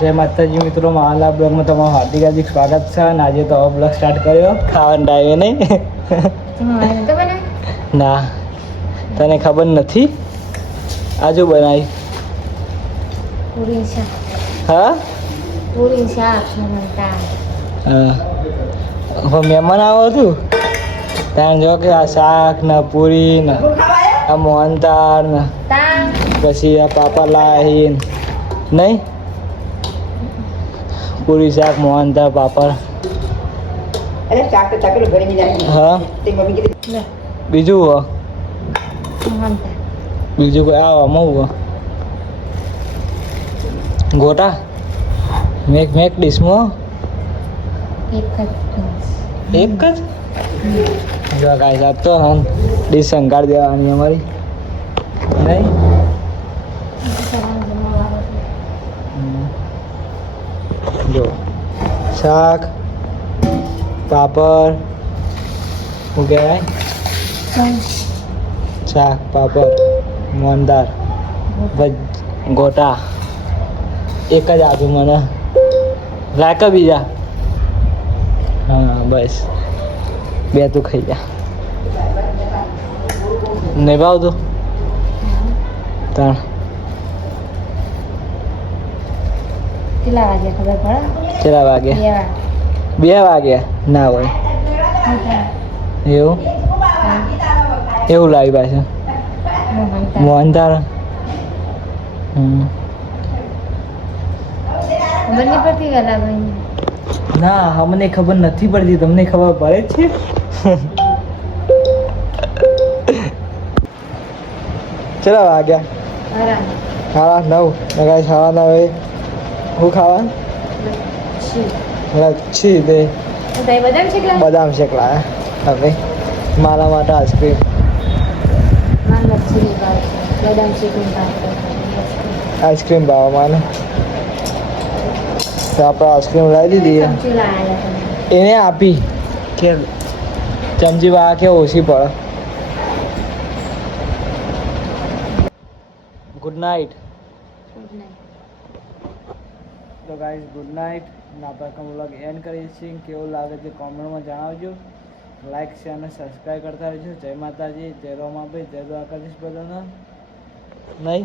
જય માતાજી મિત્રો, મહાલા બ્લોગમાં તમારું હાર્દિક હાર્દિક સ્વાગત છે. અને આજે તો બ્લોગ સ્ટાર્ટ કર્યો ખાવાના ટાઈમે નહીં. ના, તને ખબર નથી? આજુ બનાવી પૂરી શાક. હા, પૂરી શાક હા. મહેમાન આવો છું ત્યાં જો કે આ શાક ને પૂરી ને આ મોહનતાળ ને પછી આ પાપા લાવીને નહીં, પૂરી શાક મોહનતાળ પાપડ. હા, બીજું હો? બીજું કોઈ આવો મવું ગોટા મેક ડીશમાં એક જ જો કાંઈ સાથ તો હમ ડીશ શંકાર દેવાની અમારી નહીં. જો શાક પાપડ શું કહેવાય, શાક પાપડ મોહનદાર ગોટા એક જ આપ્યું મને. લાયક બીજા? હા બસ બે તું ખાઈ જા. નહીં ભાવતું ત્રણ કેટલા વાગે ખબર પડે? કેટલા વાગે? 2 વાગ્યા ના હોય એવું એવું લાવી પાછું મોહનદાળ. ખબર નહીં પડતી વેલા ભાઈ. ના, અમને ખબર નથી પડતી, તમને ખબર પડે છે. કેટલા વાગ્યા? 9:30. લગાઈ ખાવાના હોય શું ખાવાનું? લચ્છી દે બદામ શેક લાયા હવે મારા માટે આઈસ્ક્રીમ. આઈસ્ક્રીમ ભાવ માને તો આપણે આઈસ્ક્રીમ લાવી દીધી, એને આપી કે ચમચી વાળા કે ઓછી પડે. Good night. તો ગાઈઝ ગુડ નાઇટ. આપણે વ્લોગ એન્ડ કરીએ છીએ. કેવું લાગે છે કોમેન્ટમાં જણાવજો. લાઈક શેર અને સબસ્ક્રાઈબ કરતા રહેજો. જય માતાજી, જય રોમાભાઈ, જય દ્વારકાધીશ બધાને નહીં.